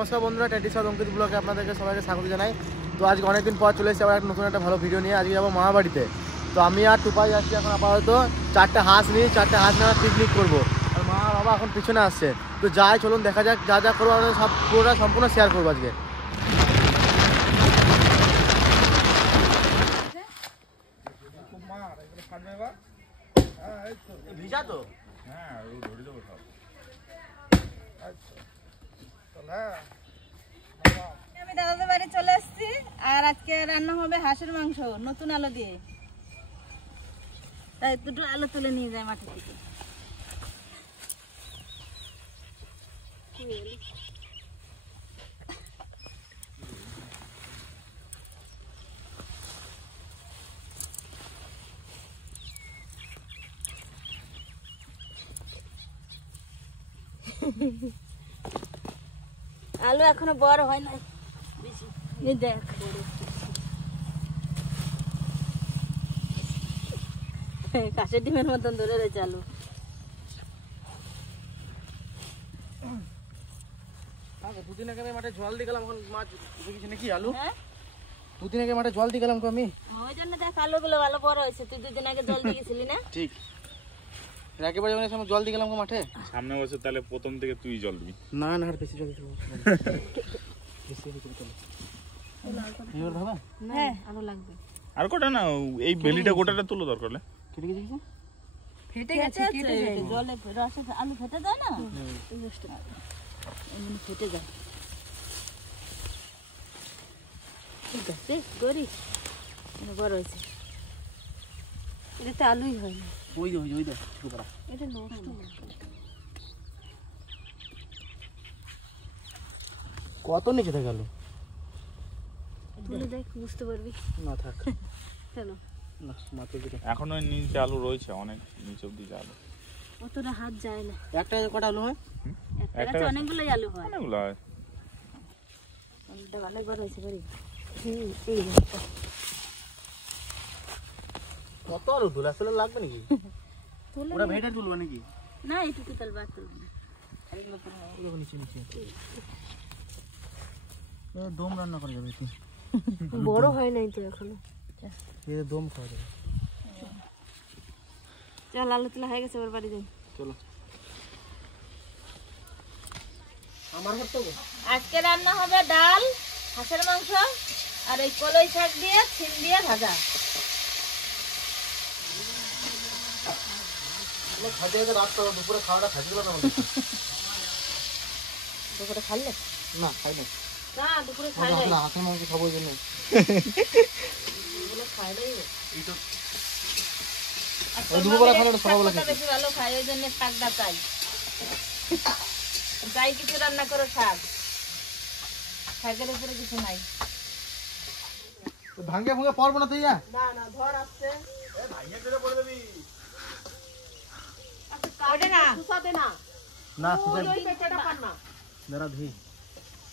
নমস্কার বন্ধুরা, teddy south অঙ্কিত ব্লগে আপনাদেরকে সবাইকে স্বাগত জানাই। তো আজকে অনেকদিন পর চলে এসেছি আবার নতুন একটা ভালো ভিডিও নিয়ে। আজকে যাবো মামাবাড়িতে। তো আমি আর টুপাই যাচ্ছি এখন আপাতত। চারটে হাঁস নিয়ে পিকনিক করবো। আর মা বাবা এখন পিছনে আসছে। তো যাই, চলুন দেখা যাক। যা যা করবো আমরা সব পুরোটা সম্পূর্ণ শেয়ার করবো আজকে। ভিজা তো আমি দাদাদের বাড়ি চলে এসেছি আর আজকে রান্না হবে হাঁসের মাংস নতুন আলু দিয়ে। তাই দুটো আলু তুলে নিয়ে যায় মাঠের থেকে। আলু এখনো বড় হয় না, দেখ কাশের ডিমের মতন ধরে রয়েছে আলু। দুদিন আগে মাঠে জল দিয়ে গেলাম, এখন মাছ ঢুকেছে নাকি আলু? হ্যাঁ, দুদিন আগে মাঠে জল দিয়ে গেলাম তো আমি। ওই জন্য দেখ আলুগুলো ভালো বড় হয়েছে। তুই দুদিন আগে জল দিয়ে গেছিলি না? ঠিক, একেবারে যখন জল দিয়ে গেলাম মাঠে। সামনে বছর তাহলে প্রথম থেকে তুই জল দিবি। না না, আর বেশি জল দিতে হ্যাঁ, আরো লাগবে। আর কটা না, এই বেলিটা গোটাটা তুলো দরকার হলে। ফেটে গেছে, জলে রসে আলু ফেটে যায় না, এমনি ফেটে যায়। ঠিক আছে, গরি বড় হয়েছে। এটা তো আলুই হয় না। এটা নষ্ট কত নিচে থেকে গেল? তুলে দেখ, বুঝতে পারবি। না থাক, চলো। না মাত্র এখন ওই নিচে আলু রয়েছে, অনেক নিচে অব্দি আলু। অতটা হাত যায় না। একটা কটা আলু হয়? একটা অনেকগুলোই আলু হয়। অনেকগুলো হয়। আলুটা অনেক বড় হয়েছে বাড়ি। কত আলু তুলে আসলে লাগবে নাকি? ওরা ভেটে তুলবে নাকি? না, এইটুকু তুলবা, তুলবে না। নিচে নিচে দম রান্না করা যাবে। বড় হয় নাই তো এখনো। দম খাওয়া যাবে। চল, আলু তোলা হয়ে গেছে, ওর বাড়ি যাই। চলো। আমার করতে হবে। আজকে রান্না হবে ডাল, হাঁসের মাংস আর এই কলই শাক দিয়ে ছিম দিয়ে ভাজা। খাইতে খাইতে রাত দুপুরে খাওয়াটা খাইতে গেল না। দুপুরে খাইলে? না খাই না। না, দুপুরে খাইলে। হাঁসের মাংস খাবো ওই জন্য। দুপুরবেলা খাইলে সকালবেলা খাই। বেশি ভালো খাই, ওই জন্য শাকটা চাই। চাই কিছু রান্না করো শাক, শাকের উপরে কিছু নাই। ভাঙ্গে ভাঙ্গে পারবো না তুই? না না, ধর আসছে। ওটা না, সুসাতে না। না ওই পেটাটা পান না। দাঁড়া ধি।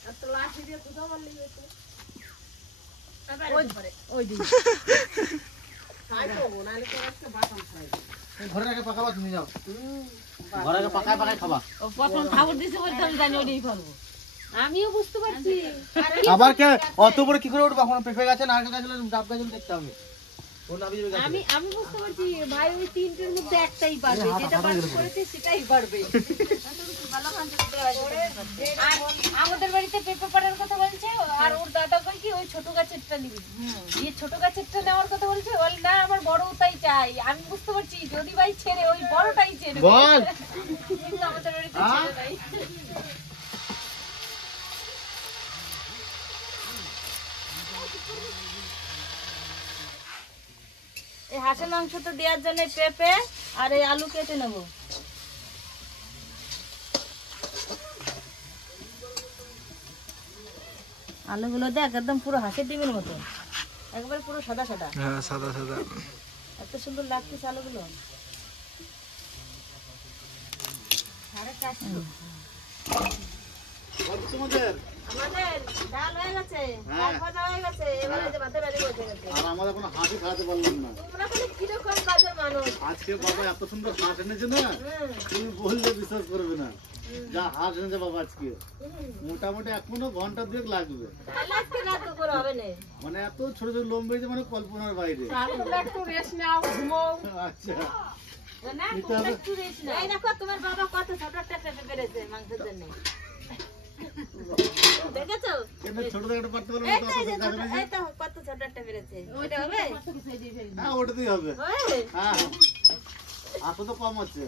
আর তো লাঠি দিয়ে সুসা মারলি হতো। ওই দিন খাই তো, নাহলে তো আজকে বাটাম খাই। ঘরে আগে পাকাবা, তুমি যাও। ঘরে আগে পাকায় পাকায় খাবা। ও প্রথম খাবার দিছে বলতে আমি জানি ওটাই খাবো। আমিও বুঝতে পারছি। আবার কে অত বড় কি করে উঠবে? এখন পেঁপে গাছে, নারকেল গাছে, ডাব গাছে দেখতে হবে। আমি বুঝতে পারছি ভাই, ওই তিনটের মধ্যে একটাই পারবে, যেটা বাদ করেছে সেটাই পারবে। আর আমাদের বাড়িতে পেঁপে পাড়ার কথা বলছে, আর ওর দাদা কই কি ওই ছোট গাছেরটা নিবি, এই ছোট গাছেরটা নেওয়ার কথা বলছে। বল না, আমার বড় ওটাই চাই। আমি বুঝতে পারছি যদি ভাই ছেড়ে ওই বড়টাই ছেড়ে বল। কিন্তু আমাদের বাড়িতে ছেড়ে নাই। এই হাঁসের মাংসটা দেওয়ার জন্য পেঁপে আর এই আলু কেটে নেব। আলুগুলো দেখ একদম পুরো হাঁসের ডিমের মতো, একবারে পুরো সাদা সাদা। হ্যাঁ, সাদা সাদা। এত সুন্দর লাগছে আলুগুলো। আমাদের ডাল হয়ে গেছে, ভাত ভাজা হয়ে গেছে, এবারে যে ভাতের বাড়ি বসে গেছে। আর আমাদের কোনো হাঁসই খাওয়াতে পারলাম না। তোমরা খালি কিরকম কাজের মানুষ। আজকে বাবা এত সুন্দর হাঁস এনেছে না, তুমি বললে বিশ্বাস করবে না। যা হাঁস এনেছে বাবা আজকে, মোটামুটি এখনো ঘন্টা 2 লাগবে। তাহলে আজকে রাত করে হবে না। মানে এত ছোট ছোট লোম বেরিয়েছে, মানে কল্পনার বাইরে। তোমরা একটু রেস্ট নাও, ঘুমাও। আচ্ছা না, তোমরা একটু রেস্ট নাও। এই দেখো তোমার বাবা কত ছোট একটা পেঁপে পেরেছে মাংসের জন্য। দেখেছো? কেন ছোট থেকে একটা পারতে পারবো এই না, তো, অত এই যে কাজ ছোট, নেই। এই তো কত ছোট একটা পেরেছে। ওইটা হবে? হ্যাঁ ওটাতেই হবে। হবে? হ্যাঁ আতো তো কম হচ্ছে।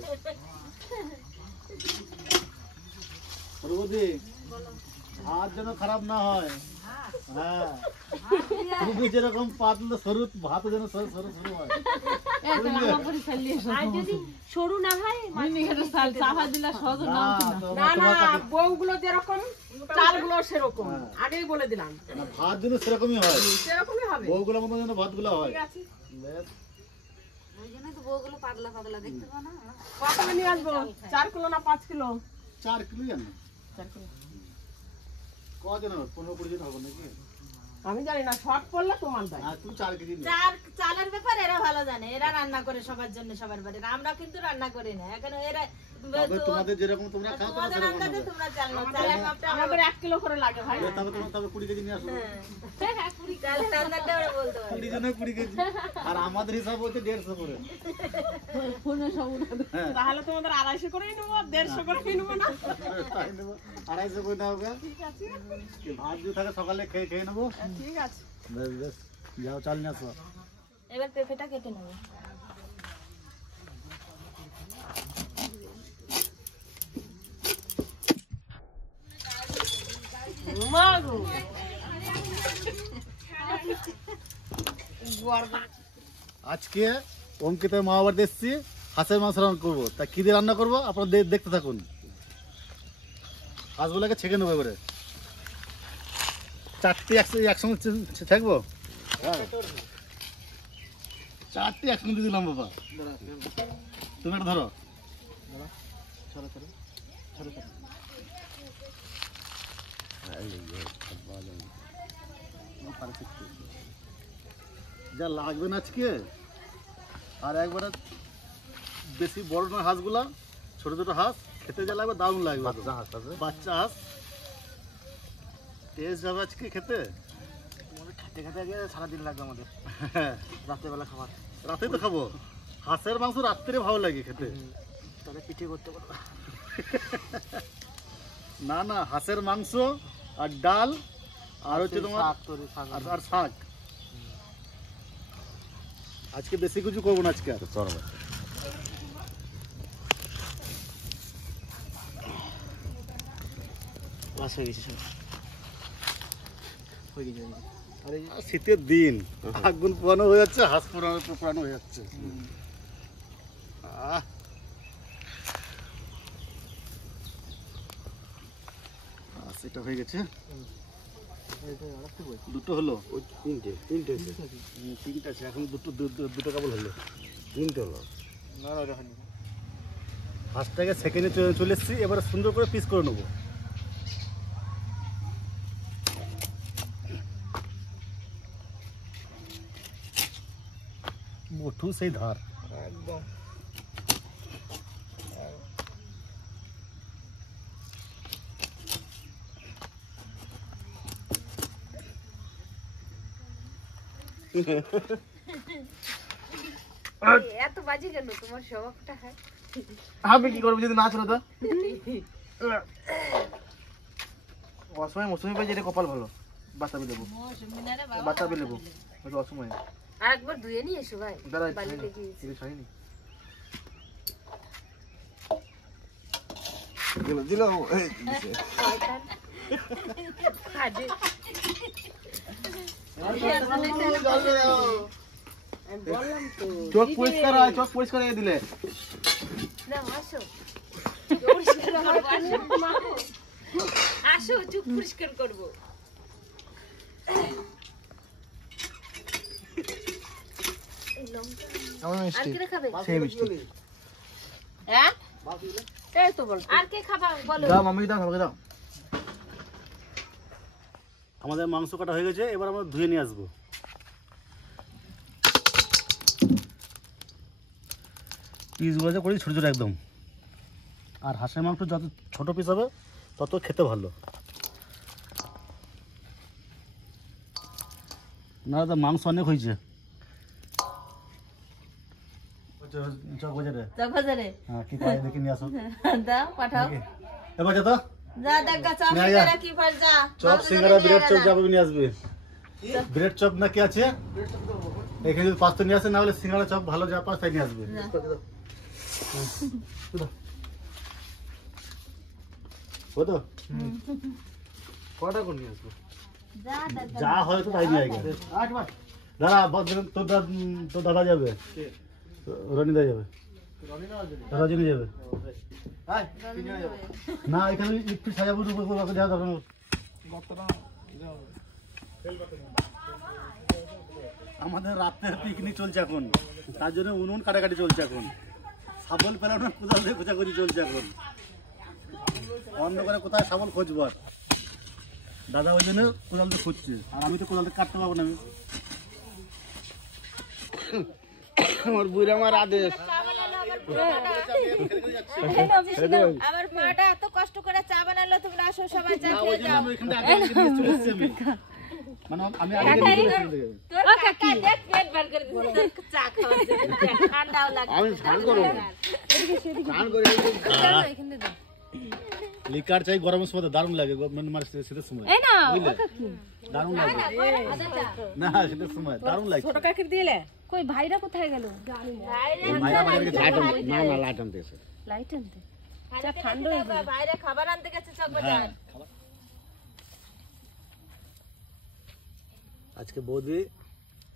প্রভুদি হাত যেন খারাপ না হয়। হ্যাঁ তুমি যেরকম পাতলা সরু ভাত যেন সরু সরু সরু হয়। আর যদি সরু না হয় না, না তোমার কাছে- বউগুলো যেরকম চালগুলো সেরকম আগেই বলে দিলাম না, ভাত যেন সেরকমই হয়, সেরকমই হবে বউগুলোর মতো যেন ভাতগুলো হয়। ঠিক আছে বেশ। ওই জন্য তো বউগুলো পাতলা পাতলা দেখতে পাও না। কত নিয়ে আসবো 4 কিলো না 5 কিলো 4 কিলো জানো 4 কিলো কজন হবে? 15-20 জন হবে নাকি? আমি জানি না শর্ট পড়লে তোমার দায় আর তুমি 4 কেজি নিও। চালের ব্যাপার এরা ভালো জানে, এরা রান্না করে সবার জন্য সবার বাড়ির। আমরা কিন্তু রান্না করি না এখন। এরা তবে তোমাদের যেরকম তোমরা খাও তোমরা তোমাদের সেরকম আন্দাজে হবে। তোমরা চাল নাও। চালের মাপটা আমাদের 1 কিলো করে লাগে ভাই তবে 20 কেজি নিয়ে আসো। চালের আন্দাজটা ওরা বলতে পারে। 20 জনের 20 কেজি। আর আমাদের হিসাব হচ্ছে 150 করে। হ্যাঁ তাহলে তোমাদের 250 করেই নেবো 150 করেই নেবো না তাই নেবো। 250 করে নেওয়া হবে। কি ভাত যদি থাকে সকালে খেয়ে খেয়ে নেবো। ঠিক আছে বেশ বেশ যাও চাল নিয়ে আসো। এবার পেঁপেটা কেটে নেবো। মাগো আজকে অঙ্কিতের মা বাড়িতে এসেছি, হাঁসের মাংস রান্না করবো। তা কি দিয়ে রান্না করবো আপনারা দেখতে থাকুন। হাঁসগুলোকে ছেঁকে নেবো এবারে। 4টি একসঙ্গে ছেঁকবো। হ্যাঁ 4টি একসঙ্গে দিয়ে দিলাম বাবা। তুমি এটা ধরো। যা লাগবে না আজকে। আর একবারে বেশি বড় না হাঁসগুলা, ছোট ছোট হাঁস খেতে যা লাগবে দারুণ লাগবে। বাচ্চা হাঁস টেস্ট যাবে আজকে খেতে। খেতে খেতে গিয়ে সারাদিন লাগবে আমাদের রাত্রেবেলা খাবার রাতে তো খাবো। হাঁসের মাংস রাত্রে ভালো লাগে খেতে। তাহলে পিঠে করতে পারবো না না হাঁসের মাংস আর ডাল আর হচ্ছে তোমার শাক তরি শাক আর শাক। আজকে বেশি কিছু করবো না আজকে। আর বাস হয়ে গেছে সব হয়ে গেছে আর শীতের দিন আগুন পোড়ানো হয়ে যাচ্ছে, হাঁস পোড়ানো হয়ে যাচ্ছে। আহ, সেটা হয়ে গেছে। দুটো হলো। তিনটে তিনটা আছে এখন, দুটো কেবল হলো। তিনটে হলো না না রাখনি হাঁসটাকে সেকেন্ডে চলে এসেছি। এবারে সুন্দর করে পিস করে নেবো। মোটু সেই ধার। একদম এত বাজে কেন তোমার স্বভাবটা? হয় আমি কি করবো যদি না ছিল তো? অসময় মৌসুমি পাই যেটা কপাল ভালো। বাচ্চা দেবো, বাচ্চা দেবো অসময়। আর একবার ধুয়ে নিয়ে এসো ভাই। দাঁড়া বালিতে গিয়েছি। ছাড়িনি। দিল শয়তান। খাদে। চোখ পরিষ্কার হয়, চোখ পরিষ্কার হয়ে দিলে। না আসো। পরিষ্কার করবো, আসো। আসো চুপ পরিষ্কার করবো। এই লঙ্কা। আর কে খাবে? সেই মিষ্টি। হ্যাঁ? এই তো বল আর কে খাবা বলো? দাও মাম্মি দাও, সবাইকে দাও। আমাদের মাংস কাটা হয়ে গেছে, এবার আমরা ধুয়ে নিয়ে আসবো। পিসগুলো যে করি ছোটো ছোটো একদম, আর হাঁসের মাংস যত ছোটো পিস হবে তত খেতে ভালো। না তো মাংস অনেক হয়েছে। চক বাজারে বাজারে হ্যাঁ, কি পাই দেখে নিয়ে আসো। দাও পাঠাও এবার যা তো যা দেখা চপ নিয়ে যা। সিঙ্গারা কি পার যা চপ সিঙ্গারা ব্রেড চপ যাবে নিয়ে আসবে। ব্রেড চপ না কি আছে এখানে, যদি পাস্তা নিয়ে আসে, না হলে সিঙ্গারা চপ ভালো যা পাস তাই নিয়ে আসবে। বুঝতো কটা করে নিয়ে আসবো? যা দেখা যা হয় তো তাই নিয়ে আসবে। দাদা তোর দাদা যাবে, রনিদা যাবে, রজনী যাবে না, এখানে একটু সাজাবো দেওয়া দরকার। আমাদের রাত্রের পিকনিক চলছে এখন, তার জন্য উনুন কাটাকাটি চলছে এখন, শাবল পেলানো কোদাল দিয়ে খোঁজাখুঁজি চলছে এখন। অন্ধকারে কোথায় শাবল খুঁজবো আর, দাদা ওই জন্য কোদাল দিয়ে খুঁজছে, আর আমি তো কোদাল দিয়ে কাটতে পারবো না। আমি আমার বুড়ি আমার আদেশ। আমার মাটা এত কষ্ট করে চা বানালো, তোমরা আসো সবাই চা না, ওই খেয়ে জন্য যাও। আমি এখান থেকে আগে নিয়ে চলে এসেছি আমি। মানে আমি আগে তোর কাকা দেখ পেট বার করে দিছে তোর চা খাওয়ার জন্য, ঠান্ডাও লাগে। আমি স্নান করবো, স্নান করে এখানে দাও লিকার চাই গরমের সময় তো দারুণ লাগে, মানে শীতের সময় এই না বুঝলে? ওটা কি দারুণ লাগে না, শীতের সময় দারুণ লাগে। ছোট কাকির দিলে কই ভাইরা কোথায় গেল? মাইরা বাজারে গেছে। না না লাইট আনতে এসে লাইট আনতে চা ঠান্ডা হয়ে গেল। বাইরে খাবার আনতে গেছে চক বাজার। আজকে বৌদি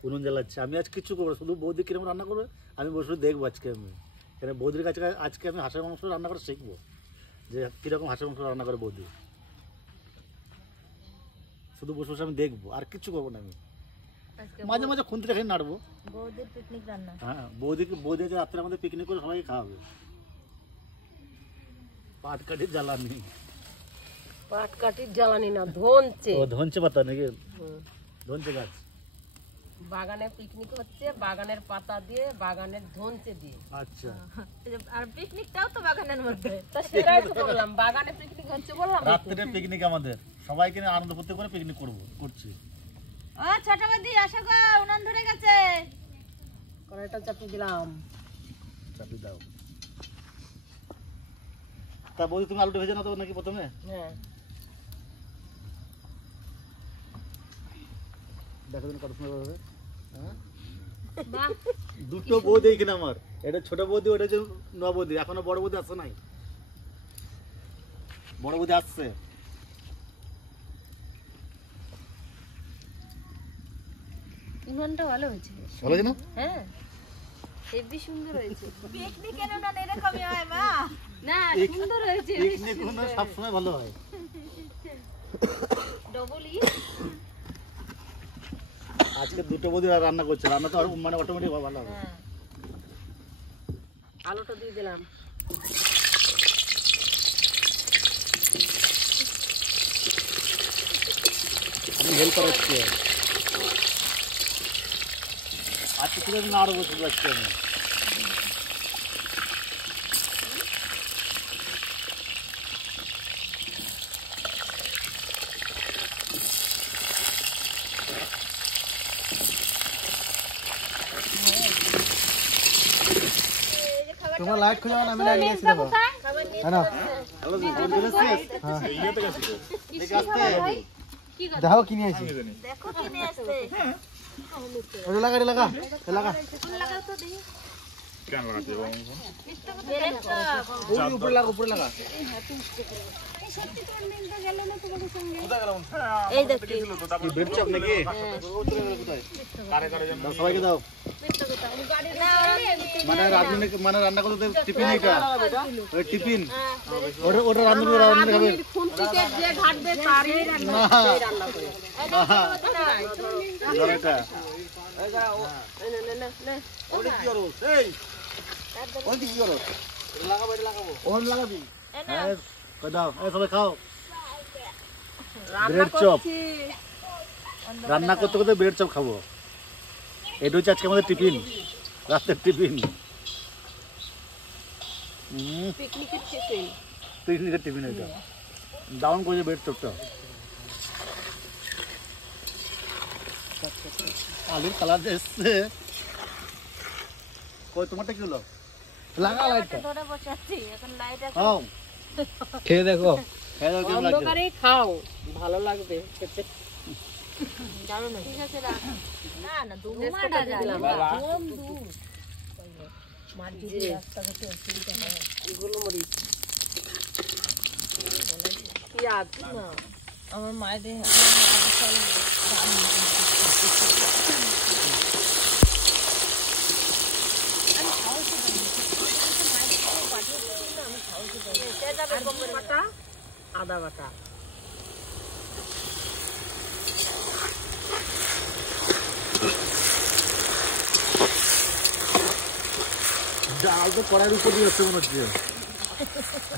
উনুন জ্বালাচ্ছে, আমি আজ কিছু করবো, শুধু বৌদি কিরকম রান্না করবে আমি বসে দেখবো। আজকে আমি এখানে বৌদির কাছে আজকে আমি হাঁসের মাংস রান্না করে শিখবো, যে কিরকম হাঁসের মাংস রান্না করে বৌদি। শুধু বসে বসে আমি দেখবো, আর কিছু করবো না আমি। মাঝে মাঝে খুন্তিটা খেয়ে নাড়বো। বৌদির পিকনিক রান্না। হ্যাঁ, বৌদি আজকে রাত্রে আমাদের পিকনিক করে সবাইকে খাওয়াবে। পাটকাঠির জ্বালানি, পাটকাঠির জ্বালানি না, ধনচে। ও ধনচে পাতা নাকি, ধনচে গাছ। বাগানে পিকনিক হচ্ছে, বাগানের পাতা দিয়ে, বাগানের ধনচে দিয়ে। আচ্ছা, আর পিকনিকটাও তো বাগানের মধ্যে। তা সেটাই তো বললাম, বাগানে পিকনিক হচ্ছে বললাম। রাত্রে পিকনিক আমাদের সবাইকে নিয়ে আনন্দ করতে করে পিকনিক করছি। ও ছোট বৌদি আসো গো, উনান ধরে গেছে। কড়াইটা চাপিয়ে দিলাম। চাপি দাও। তা বৌদি তুমি আলুটা ভেজে নাও তো নাকি প্রথমে? হ্যাঁ, দেখো দিন কত সুন্দর হবে। বাহ দুটো বৌদি এখানে আমার, এটা ছোট বৌদি, ওটা হচ্ছে নয়া বৌদি। এখনো বড় বৌদি আসছে নাই, বড় বৌদি আসছে। উনানটা ভালো হয়েছে। ভালো আছে না? হ্যাঁ হেভি সুন্দর হয়েছে। পিকনিকের উনান এরকমই হয় মা। না সুন্দর হয়েছে। পিকনিক কোনো সবসময় ভালো হয়। ডবল ই আজকে দুটো বৌদি রান্না করছে, রান্না তো মানে অটোমেটিক ভালো হবে। হ্যাঁ আলুটা দিয়ে দিলাম। আমি হেল্প করাচ্ছি আজকে, তুলে না আরো বসে যাচ্ছি আমি। তোমার লাইট খুঁজে না, আমি লাইট নিয়েছি দেবো। হ্যাঁ না হ্যালো জি, ফোন করেছিস? ইয়েতে গেছিল ঠিক আছে। দেখো কি নিয়েছি। দেখো কি নিয়ে আসছে। এটা লাগা, এটা লাগা, এটা লাগা। ফুল লাগাও তো দেখি। কেন লাগাতে যাবো আমি? Bread chop. ওই উপরে লাগা, উপরে লাগা। সত্যি তো অনেক দিন গেল না তোমাদের সঙ্গে। কোথায় গেলাম? এই দেখি কি ব্রেড চপ নাকি? কারে কারে যেন দাও, সবাইকে দাও। মানে রান্না করতে টিফিন, এটা ওই টিফিন, ওটা রান্না খাবে খুন্তিতে যে ঘাটবে তারই রান্না না। করে। ধর এটা। ওন লাগাবি। হ্যাঁ, দাও, এই সবাই খাও। রান্না ব্রেড চপ। করছি। রান্না করতে করতে ব্রেড চপ খাবো। এটা হচ্ছে আজকে আমাদের টিফিন, রাতের টিফিন। পিকনিকের টিফিন। পিকনিকের টিফিন এটা দারুণ করেছে ব্রেড চপটা। আলুর কালার এসছে। কই তোমারটা কি হলো? লাগা লাইটটা ধরে বসে আছি এখন লাইট আছে খাও, খেয়ে দেখো। খেয়ে দাও কেমন লাগছে। অন্ধকারে খাও, ভালো লাগবে খেতে। ঠিক আছে রাখ না না তেজপাতা দিয়ে দিলাম। জিরে, গোলমরিচ, পেঁয়াজ, আমার মায়ের দেহে বাটা, আদা বাটা। ডাল তো কড়াইয়ের উপর দিয়ে হচ্ছে মনে হচ্ছে।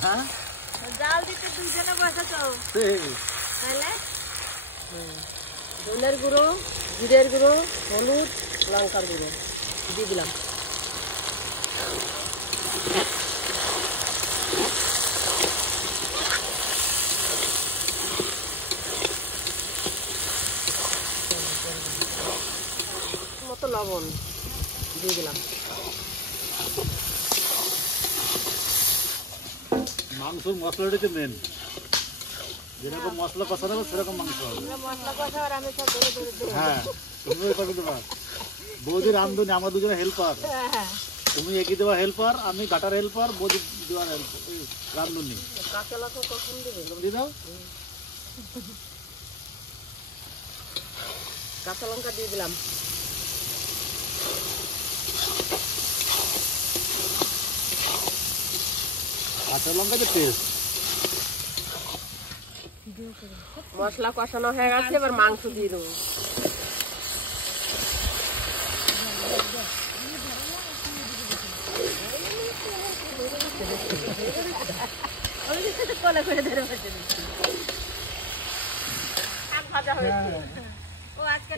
হ্যাঁ জাল দিতে দুইজনে বসেছো সেই তাহলে ধনের গুঁড়ো, জিরের গুঁড়ো, হলুদ, লঙ্কার গুঁড়ো দিয়ে দিলাম। মতো লবণ দিয়ে দিলাম। মাংসর মশলাটা মেন, যেরকম মশলা কষানো হবে সেরকম মাংস হবে। মশলা কষা আর আমি সব ধরে ধরে দেবো হ্যাঁ তুমি ওই পাবে তোমার বৌদি রান্ধুনি, আমরা দুজনে হেল্পার। তুমি এগিয়ে দেওয়া হেল্পার, আমি কাটার হেল্পার, বৌদি দেওয়ার রান্ধুনি। কাঁচা লঙ্কা কখন দেবে? দিয়ে দাও। কাঁচা লঙ্কা দিয়ে দিলাম। কাঁচা লঙ্কাতে পেস্ট। মশলা কষানো হয়ে গেছে, এবার মাংস দিয়ে দেবো। কলে করে ধরে বসে শাক ভাজা হয়েছে ও আজকে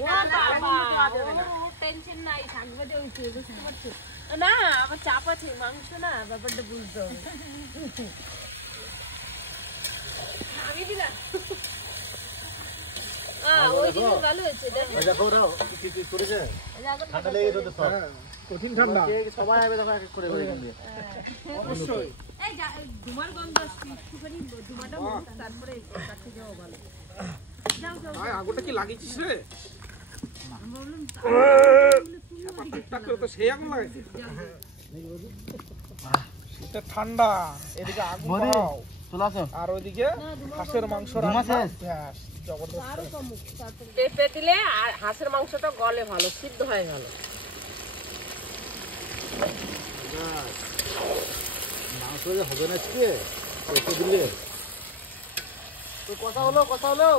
টেনশন নাই শাক ভাজা হয়েছে বুঝতে পারছো না আমার চাপ আছে মাংস না ব্যাপারটা বুঝতে হবে আমি দিলাম ওই জিনিস ভালো হয়েছে দেখো ওরা কি কি করেছে, ঠান্ডা লেগে যেত সব। কঠিন ঠান্ডা সবাই আসবে দেখো এক এক করে এখান দিয়ে। অবশ্যই। এই ধুমার গন্ধ আসছে একটুখানি ধুমাটা তারপরে কাটতে যাওয়া ভালো আগুনটা কি লাগিয়েছিস রে? ঠিকঠাক করে তো সেই আগুন লাগাইছিস। শীতটা ঠান্ডা, এদিকে আগুন বৌদি, পাও, চলে আসো। আর ওইদিকে হাঁসের মাংস ধুমা রান্না। শেষ? ব্যাস, জবরদস্ত। পেঁপে দিলে আর হাঁসের মাংসটা গলে ভালো, সিদ্ধ হয়ে গেল। মাংস যে হবে না আজকে পেঁপে দিলে। তো কথা হলো কথা হলো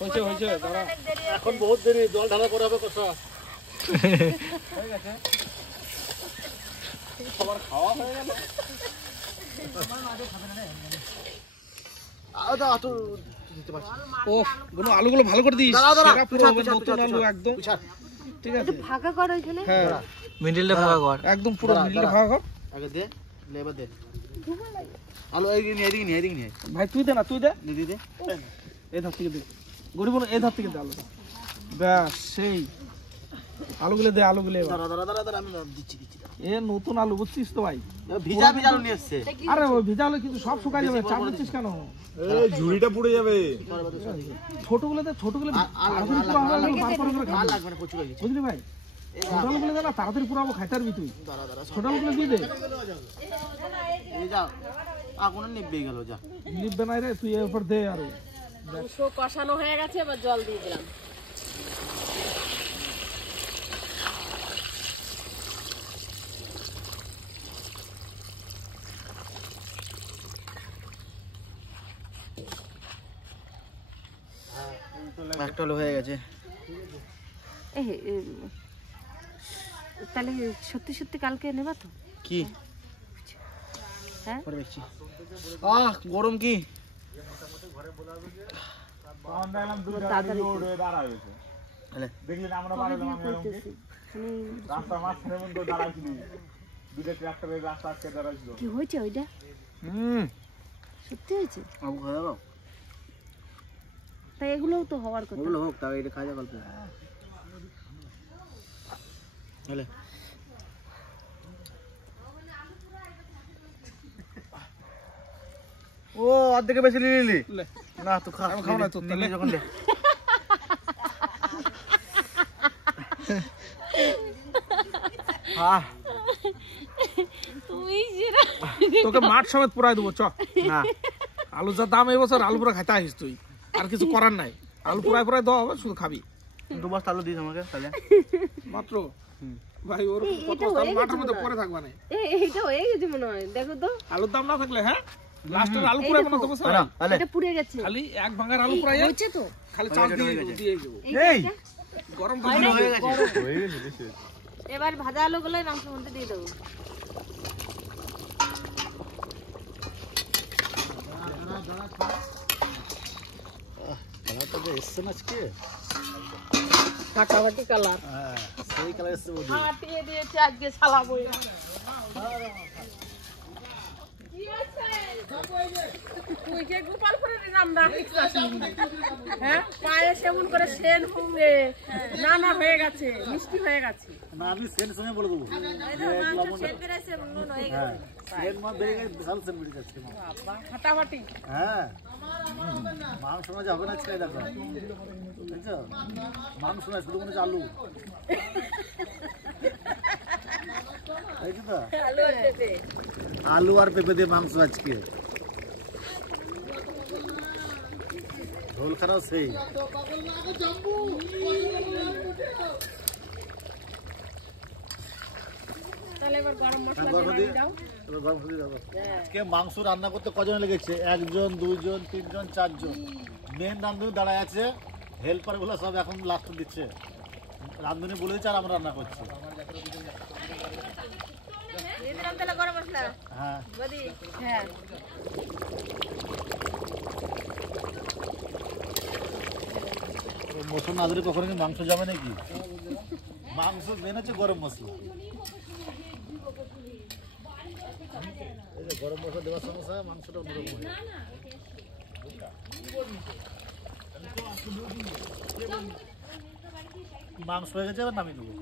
হয়েছে হয়েছে, দাঁড়া। এখন বহুত দেরি, জল ঢালা করে হবে কষা। হয়ে গেছে সবার খাওয়া হয়ে গেল। আরো দাও আতো দিতে পারছি ও গুলো আলুগুলো ভালো করে দিস, দাঁড়াও, দাঁড়াও, সেটা পুরো পিছাও, হবে পিছাও, নতুন পিছাও, আলু একদম। পিছাও। ঠিক আছে, ফাঁকা করো এখানে হ্যাঁ মিডিলটা ভাগা কর একদম পুরো দাঁড়া, মিডিলে দাঁড়া। ভাগ কর। আগে দে লেবার দে আলু এইদিকে নিয়ে এইদিকে নিয়ে এইদিকে নিয়ে ভাই তুই দে না, তুই দে। দিদি দে এই ধার থেকে দে, গরিব এই ধার থেকে দে আলুটা। ব্যাস সেই আলুগুলো দে, আলুগুলো এবার। দাঁড়া দাঁড়া দাঁড়া দাঁড়া আমি দিচ্ছি দিচ্ছি এ নতুন আলু বুঝছিস তো ভাই। ভিজা ভিজা আলু নিয়ে এসছে আরে ওই ভিজা আলু কিন্তু সব শুকাই যাবে, চাপ দিচ্ছিস কেন? এই ঝুড়িটা পুড়ে যাবে। ছোটগুলোতে ছোটগুলো আর তাড়াতাড়ি পুরো হবে, বার করে করে আর খাবো। লাগবে না প্রচুর হয়ে গেছে বুঝলি ভাই, ছোট আলুগুলো দে না, তাড়াতাড়ি পুরো হবো, খাইতে পারবি তুই। দাঁড়া দাঁড়া ছোট আলুগুলো দিয়ে দে। এই যা আগুন নিভে গেল যা নিববে নাই রে, তুই এর উপর দে আরো। মাংস কষানো হয়ে গেছে, এবার জল দিয়ে দিলাম। একটা আলু হয়ে গেছে তাহলে সত্যি সত্যি কালকে নেবা তো কি হ্যাঁ পরে দেখছি গরম কি দেখলি না আমরা বাড়ালাম আমি রাস্তা মাঝখানে মন করে দাঁড়াইছিল দুটো ট্রাক্টরের রাস্তা আটকে দাঁড়াইছিল কি হয়েছে ওইটা? সত্যি হয়েছে? বাবু খাওয়া দাও, তাই এগুলোও তো হওয়ার কথা। ওগুলো হোক, তাও এটা খাওয়া যাওয়া গল্প হলে ও অর্ধেকে বেশি নিলি লে, না তো খা, আমি খাবো না তো, তাহলে। যখন লে। আহ, তুমি যেটা তোকে মাঠ সমেত পুরাই দেবো চ। না আলু যা দাম এই বছর আলু পুরা খাইতে আসিস তুই, আর কিছু করার নাই। আলু পুরাই পুরাই দেওয়া হবে, শুধু খাবি 2 বস্তা আলু দিস আমাকে তাহলে। মাত্র। ভাই ওর কত এটা বস্তা আলু হয়ে মাঠের গেছে মধ্যে মনে পরে থাকবা না। এইটা হয়ে গেছে মনে হয়, দেখো তো। আলুর দাম না থাকলে হ্যাঁ লাস্টের আলু পুরাই বানাতে বসে না, তাহলে এটা পুড়ে গেছে। খালি এক ভাঙার আলু পুরাই হয়েছে তো? খালি চাল দিয়ে হয়ে গেছে। দিয়ে দেবো। এই গরম হয়ে গেছে। এবার ভাজা আলুগুলো মাংসের মধ্যে দিয়ে দেবো। কালারটা যে এসছে না আজকে, ফাটাফাটি কালার হ্যাঁ সেই কালার এসছে বৌদি। ফাটিয়ে দিয়েছে আজকে শালা বই। তুই কে গোপালপুরের নাম রাখিস? হ্যাঁ, পায়ে সেমন করে সেন হুঙ্গে নানা হয়ে গেছে, মিষ্টি হয়ে গেছে। না আমি সেন সঙ্গে বলে দেবো যে লবণ, হ্যাঁ সেন মা বেড়ে গেছে, বিশাল সেন বেড়ে যাচ্ছে। বাবা, ফাটাফাটি। হ্যাঁ মাংস না যাবে না, ছেড়ে দেখো বুঝছো, মাংস না শুধু মনে হচ্ছে আলু, এই তো আলু আর পেঁপে দিয়ে মাংস আজকে। ঝোল খারাপ সেই তাহলে এবার গরম মশলা গরম দিয়ে দিয়ে দাও। এবার গরম করে দাও। আজকে মাংস রান্না করতে কজন লেগেছে? 1 জন 2 জন 3 জন 4 জন। মেন রাঁধুনি দাঁড়ায় আছে, হেল্পার গুলো সব এখন লাস্ট দিচ্ছে। রাঁধুনি বলে দিচ্ছে আর আমরা রান্না করছি। হ্যাঁ হ্যাঁ, মশলা না দিলে কখনো কি মাংস যাবে নাকি? মাংস মেন হচ্ছে গরম মশলা। এই যে গরম মশলা দেওয়ার সমস্যা, মাংসটা অন্যরকম হয়। মাংস হয়ে গেছে, এবার নামিয়ে দেবো।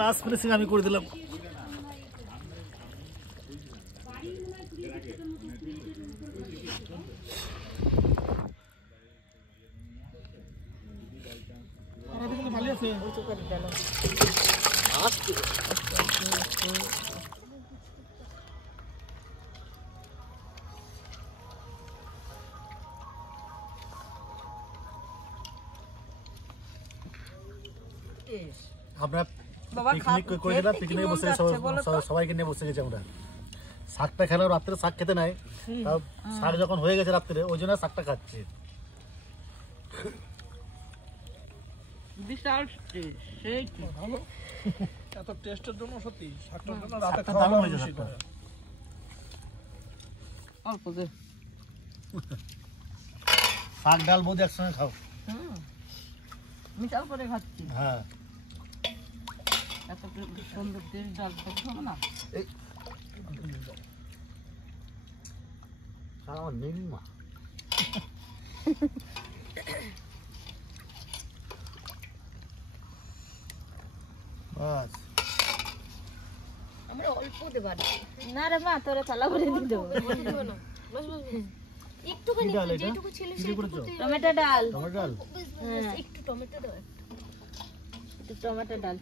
লাস্ট ফিনিশিং আমি করে দিলাম। ভালো আছে। আমরা পিকনিক করেছিলাম, পিকনিকে বসে সবাইকে নিয়ে বসে গেছি আমরা। শাকটা খেলাম, রাত্রে শাক খেতে নাই, তাও শাক যখন হয়ে গেছে রাত্রে ওই জন্য শাকটা খাচ্ছি। বিশাল সেই ভালো এত টেস্টের জন্য সত্যি শাকটার জন্য রাতে শাকটা খাওয়া দারুণ ভালো হয়েছে বেশি শাকটা। করে। অল্প দে। শাক ডাল বৌদি একসঙ্গে খাও। মিশাল করে খাচ্ছি। হ্যাঁ এত সুন্দর তেল ডাল দেখো না। শাক আমার নেই মা। বাস আমরা অল্প দেবার না রে মা, তোরা চালা করে দিয়ে দেবো। একটুখানি কি ডাল এটা? যেটুকু ছিল কি দিয়ে করেছো? টমেটো ডাল। টমেটো ডাল? একটু টমেটো দাও, একটু টমেটো ডাল।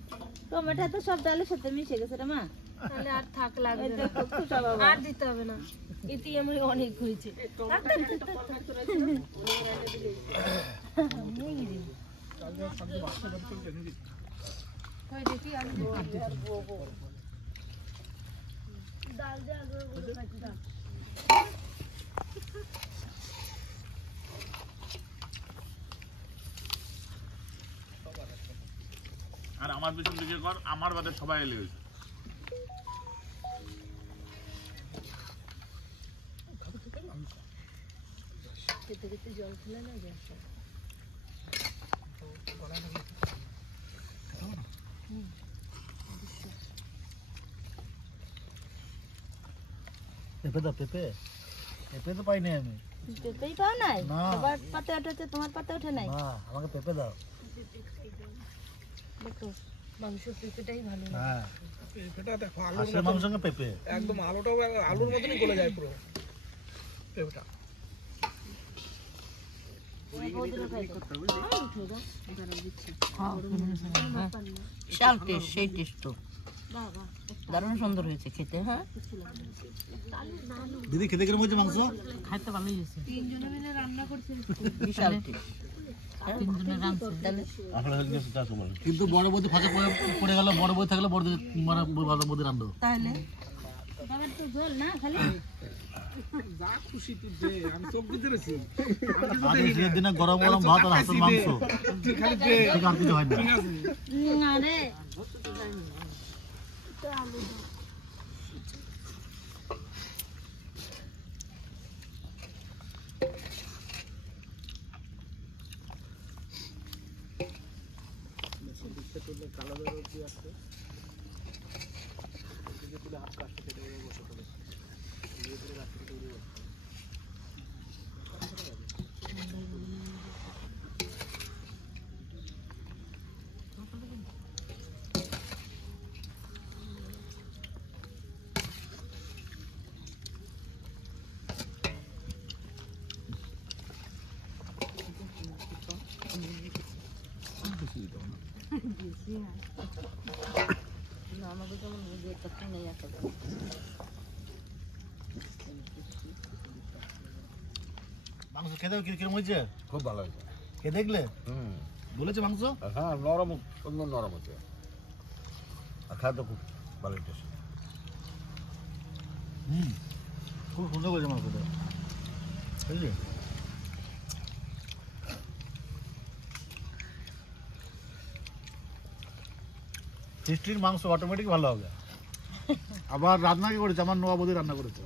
টমেটো তো সব ডালের সাথে মিশে গেছে রে মা, তাহলে আর থাক লাগবে না, আর দিতে হবে না। এতেই আমার অনেক হয়েছে। আর আমার পিছন দিকে কর, আমার বাদে সবাই এলে হয়েছে। পেঁপে দাও, পেঁপে পেঁপে তো পাইনি আমি। পেঁপেই পাও নাই? না। সবার পাতে উঠেছে, তোমার পাতে ওঠে নাই? না, আমাকে পেঁপে দাও। মাংস পেঁপেটাই ভালো। হ্যাঁ, পেঁপেটা দেখো আলুর হাঁসের মাংসের সঙ্গে পেঁপে। একদম আলুটাও আলুর মতনই গলে যায় পুরো পেঁপেটা। বিশাল টেস্ট, সেই টেস্ট তো দারুণ সুন্দর হয়েছে খেতে। হ্যাঁ, দিদি খেতে কিরম হয়েছে মাংস? খাইতে ভালোই হয়েছে, তিনজনে মিলে রান্না করছে। বিশাল টেস্ট। কিন্তু বড় বৌদি ফাঁকে পড়ে গেল, বড় বই থাকলে বড় বৌদি রান্ধো। তাহলে যা খুশি তুই দে, আমি চোখ দিতে পেরেছি। আগে শীতের দিনে গরম গরম ভাত আর হাঁসের মাংস, তুই খালি দে, ঠিক আর কিছু হয় না। ঠিক আছে? আরে আমাকে যেমন বুঝিয়ে তখন নেই একটা মাংস খেতে কিরকম হয়েছে? খুব ভালো হয়েছে। খেয়ে দেখলে বলেছে মাংস? হ্যাঁ, নরম, সুন্দর নরম হচ্ছে। আর খায় তো খুব ভালো টেস্ট। খুব সুন্দর করেছে মাংসটা, বুঝলি? ফিস্টির মাংস অটোমেটিক ভালো হবে। আবার রান্না কি করেছে? আমার নোয়া বৌদি রান্না করেছে।